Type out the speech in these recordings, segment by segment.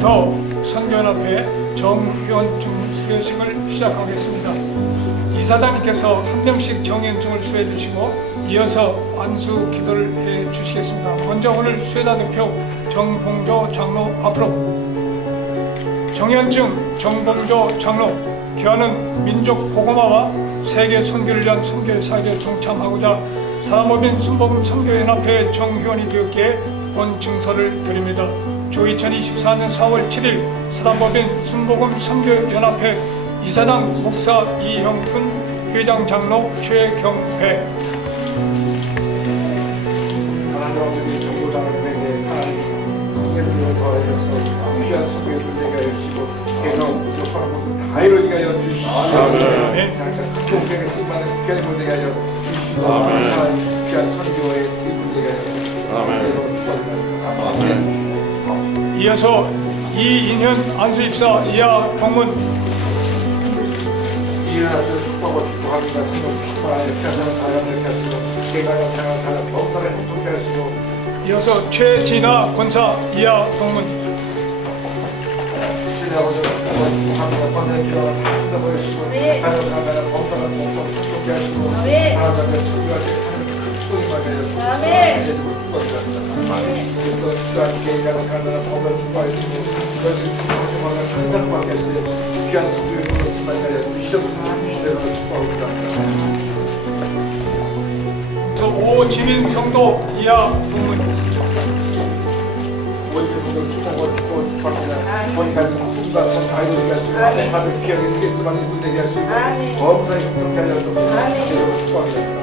지금부터 선교연합회 정회원증 수여식을 시작하겠습니다. 이사장님께서 한 명씩 정회원증을 수여해 주시고 이어서 안수 기도를 해 주시겠습니다. 먼저 오늘 수혜자 대표 정봉조 장로 앞으로 정현증 정봉조 장로 귀하는 민족 보고마와 세계 선교를 위한 선교 사역에 동참하고자 사모빈 순복음 선교연합회 정회원이 되었기에 본 증서를 드립니다. 조 2024년 4월 7일 사단법인 순복음 선교연합회 이사장 목사 이형훈 회장 장로 최경배 하나님 아버지 정보장로에게 하나님 긍휼을 더하여서 귀한 하여 주시고 개성 모두 서로 모두 다 이루어지게 하여 주시고 아멘. 큰 공평에 쓰임받는 분 되게 하여 아멘. 하나님 귀한 선교에 이어서 이인현 안수입사 이하 동문. 이하들 축복을 축복합니다. 성령 축복하여 피하사는 사람을 피하시고 개가여 생활 사람 범사를 행복하게 하시고. 이어서 최진아 권사 이하 동문. 신뢰하고 축복합니다 번에 기도가 다 네. 가정 사람을 범사를 행복하게 하시고 축복하시고 항상 받게 하시 저 오지민 성도 이하 동문 원체 성경 축복을 축복을 축복합니다 보니까 꿈과 선사 이루게 하시고 아멘. 하늘 귀하게 느끼지만 이분 되게 하시고 아멘. 범사에 아멘. 그대로 축복합니다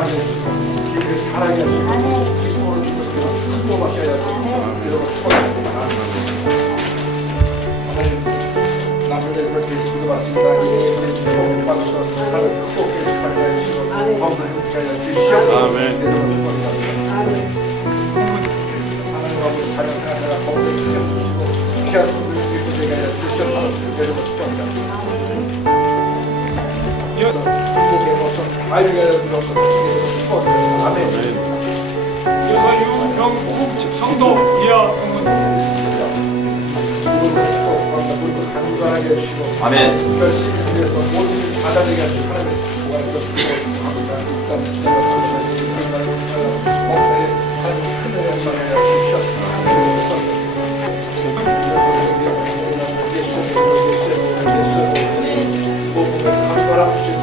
강하게 해주시고 기쁨으로 축복합니다. 하나님 받습니다. 이분의 사를 극복해. 범사 행복하게 주시옵소서. 아멘. 하나님 아버지 지켜주시고 귀한 되게 주시옵소서. 축복합니다 여 주옵소서 그대로 축복합니다 아멘 이어서 유병국 성도 이하 동문 아멘. 열심히 위해서 모든 일을 받아내게 하시고 하나님의 보관을 주시고 합니다.